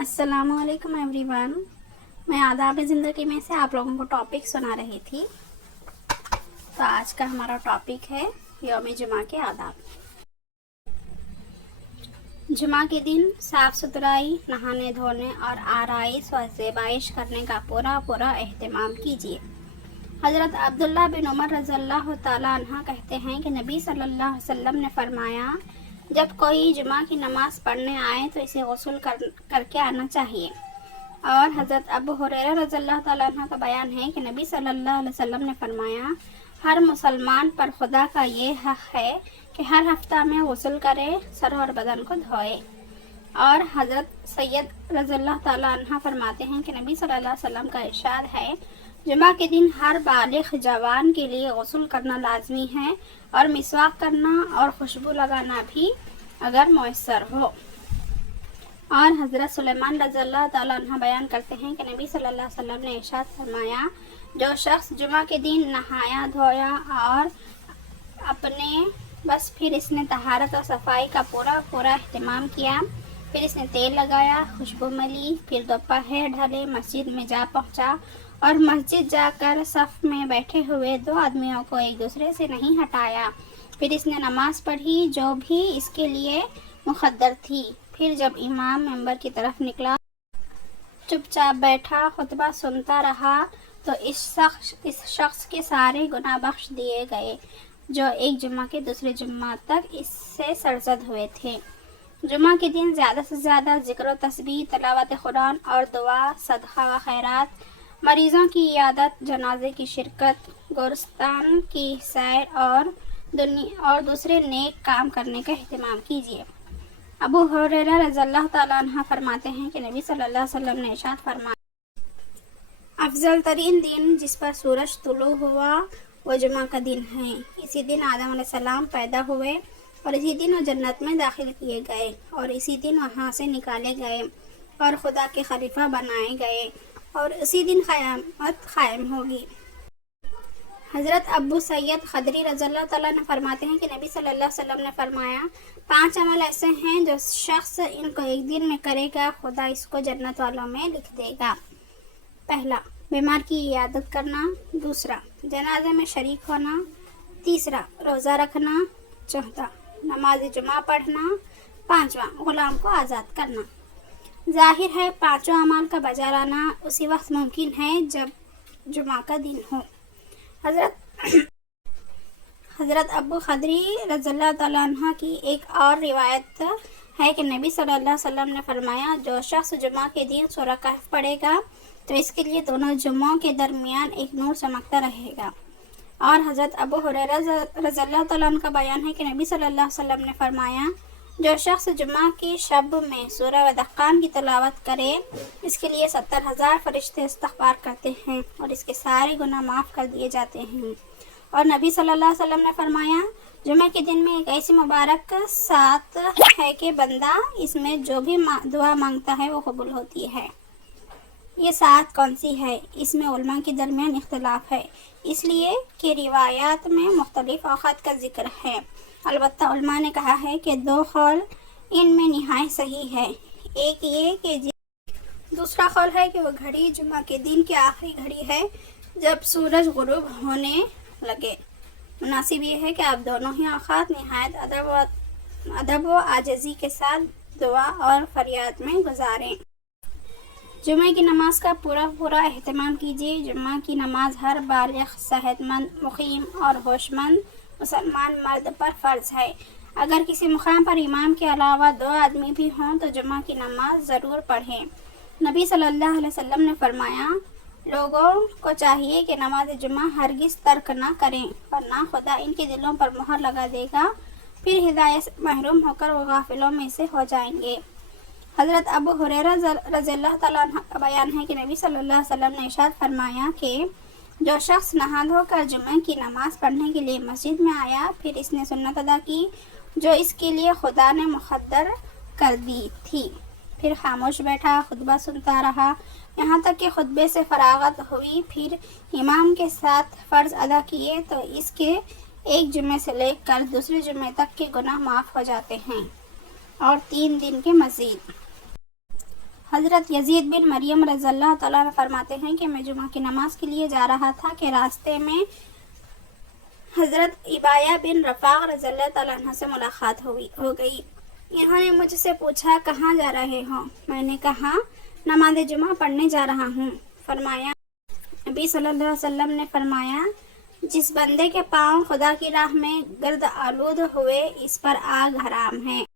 अस्सलाम वालेकुम एवरीवन। मैं आदाब ज़िंदगी में से आप लोगों को टॉपिक सुना रही थी। तो आज का हमारा टॉपिक है यौम जुमा के आदाब। जुमा के दिन साफ़ सुथराई, नहाने धोने और आराइश व ज़ेबाइश करने का पूरा एहतमाम कीजिए। हज़रत अब्दुल्ला बिन उमर रज़ियल्लाहु ताला अन्हा कहते हैं कि नबी सल्लल्लाहु अलैहि वसल्लम ने फरमाया, जब कोई जुमा की नमाज पढ़ने आए तो इसे गुस्ल करके आना चाहिए। और हज़रत अबू हुरैरा रज़ियल्लाहु ताला अन्हु का बयान है कि नबी सल्लल्लाहु अलैहि वसल्लम ने फरमाया, हर मुसलमान पर खुदा का ये हक है कि हर हफ्ता में गुस्ल करे, सर और बदन को धोए। और हज़रत सैयद रज़ियल्लाहु ताला अन्हा फरमाते हैं कि नबी सल्लल्लाहु अलैहि वसल्लम का इरशाद है, जुमा के दिन हर बालिग जवान के लिए गुस्ल करना लाजमी है और मिसवाक करना और खुशबू लगाना भी अगर मुयस्सर हो। और हज़रत सुलेमान रज़ियल्लाहु ताला अन्हु बयान करते हैं कि नबी सल्लल्लाहु अलैहि वसल्लम ने इरशाद फरमाया, जो शख्स जुमा के दिन नहाया धोया और अपने बस फिर इसने तहारत और सफाई का पूरा एहतमाम किया, फिर इसने तेल लगाया, खुशबू मली, फिर दोपहर ढले मस्जिद में जा पहुंचा और मस्जिद जाकर सफ़ में बैठे हुए दो आदमियों को एक दूसरे से नहीं हटाया, फिर इसने नमाज पढ़ी जो भी इसके लिए मुक़द्दर थी, फिर जब इमाम मेंबर की तरफ निकला चुपचाप बैठा खुतबा सुनता रहा तो इस शख्स के सारे गुनाह बख्श दिए गए जो एक जुम्मा के दूसरे जुम्मा तक इससे सरजद हुए थे। जुम्मा के दिन ज़्यादा से ज़्यादा ज़िक्र व तस्बीह, तिलावत कुरान और दुआ, सदका व खैरात, मरीज़ों की इयादत, जनाजे की शिरकत, गोरस्तान की सैर और दूसरे नेक काम करने का एहतमाम कीजिए। अबू हुरैरा रज़ियल्लाहु ताला अन्हु फरमाते हैं कि नबी सल्लल्लाहु अलैहि वसल्लम ने इरशाद फरमाया, अफजल तरीन दिन जिस पर सूरज तुलू हुआ वो जुमा का दिन है। इसी दिन आदम अलैहिस्सलाम पैदा हुए और इसी दिन वो जन्नत में दाखिल किए गए और इसी दिन वहाँ से निकाले गए और खुदा के खलीफा बनाए गए और इसी दिन क़यामत कायम होगी। हज़रत अबू सैयद खदरी रज़ियल्लाहु ताला अन्हु फरमाते हैं कि नबी सल्लल्लाहु अलैहि वसल्लम ने फरमाया, 5 अमल ऐसे हैं जो शख्स इनको एक दिन में करेगा, खुदा इसको जन्नत वालों में लिख देगा। पहला, बीमार की इयादत करना। दूसरा, जनाजे में शरीक होना। तीसरा, रोज़ा रखना। चौथा, नमाज जुमा पढ़ना। पाँचवा, गुलाम को आज़ाद करना। जाहिर है पाँचों अमाल का बजा लाना उसी वक्त मुमकिन है जब जुमा का दिन हो। हज़रत अबू खदरी रज़ियल्लाहु ताला अन्हु की एक और रिवायत है कि नबी सल्लल्लाहु अलैहि वसल्लम ने फरमाया, जो शख्स जुमा के दिन सूरह कहफ पढ़ेगा तो इसके लिए दोनों जुम्मों के दरमियान एक नूर चमकता रहेगा। और हज़रत अबू हुरैरा रज़ियल्लाहु ताला अन्हु का बयान है कि नबी सल्लल्लाहु अलैहि वसल्लम ने फरमाया, जो शख्स जुमा की शब में सूरह वदक्कान की तिलावत करे इसके लिए 70,000 फरिश्ते इस्तग़फ़ार करते हैं और इसके सारे गुनाह माफ़ कर दिए जाते हैं। और नबी सल्लल्लाहु अलैहि वसल्लम ने फरमाया, जुमे के दिन में एक ऐसी मुबारक सात है कि बंदा इसमें जो भी दुआ मांगता है वो कबूल होती है। ये सात कौन सी है, इसमें उलमा के दरमियान इख्तिलाफ है, इसलिए कि रिवायात में मुख्तलिफ औक़ात का जिक्र है। अलबत्ता उलमा ने कहा है कि 2 कौल इनमें निहायत सही है। एक ये कि दूसरा कौल है कि वह घड़ी जुमा के दिन की आखिरी घड़ी है जब सूरज गुरूब होने लगे। मुनासिब ये है कि आप दोनों ही औक़ात निहायत अदब व आजिज़ी के साथ दुआ और फरियाद में गुजारें। जुमे की नमाज का पूरा एहतमाम कीजिए। जुम्मा की नमाज हर बालिग़, सेहतमंद, मुक़ीम और होशमंद मुसलमान मर्द पर फ़र्ज़ है। अगर किसी मुकाम पर इमाम के अलावा 2 आदमी भी हों तो जुम्मा की नमाज ज़रूर पढ़ें। नबी सल्लल्लाहु अलैहि वसल्लम ने फरमाया, लोगों को चाहिए कि नमाज जुम्मा हरगिज़ तर्क ना करें वरना खुदा इनके दिलों पर मोहर लगा देगा, फिर हिदायत से महरूम होकर वो गाफिलों में से हो जाएंगे। हज़रत अबू हुरैरा रज़ियल्लाहु ताला अन्हु का बयान है कि नबी सल्लल्लाहु अलैहि वसल्लम ने इरशाद फरमाया कि जो शख्स नहा धोकर जुम्मे की नमाज पढ़ने के लिए मस्जिद में आया, फिर इसने सुन्नत अदा की जो इसके लिए खुदा ने मुक़द्दर कर दी थी, फिर खामोश बैठा खुतबा सुनता रहा यहाँ तक कि खुतबे से फरागत हुई, फिर इमाम के साथ फ़र्ज़ अदा किए तो इसके एक जुम्मे से लेकर दूसरे जुम्मे तक के गुनाह माफ़ हो जाते हैं और 3 दिन के मज़ीद। حضرت یزید بن مریم رضی اللہ تعالیٰ عنہ فرماتے ہیں کہ میں جمعہ کی نماز کے لیے جا رہا تھا کہ راستے میں حضرت ابایہ بن رفاع رضی اللہ تعالیٰ عنہ سے ملاقات ہو گئی. انہوں نے مجھ سے پوچھا کہاں جا رہے ہو؟ میں نے کہا نماز جمعہ پڑھنے جا رہا ہوں. فرمایا نبی صلی اللہ علیہ وسلم نے فرمایا جس بندے کے پاؤں خدا کی راہ میں گرد آلود ہوئے اس پر آگ حرام ہے.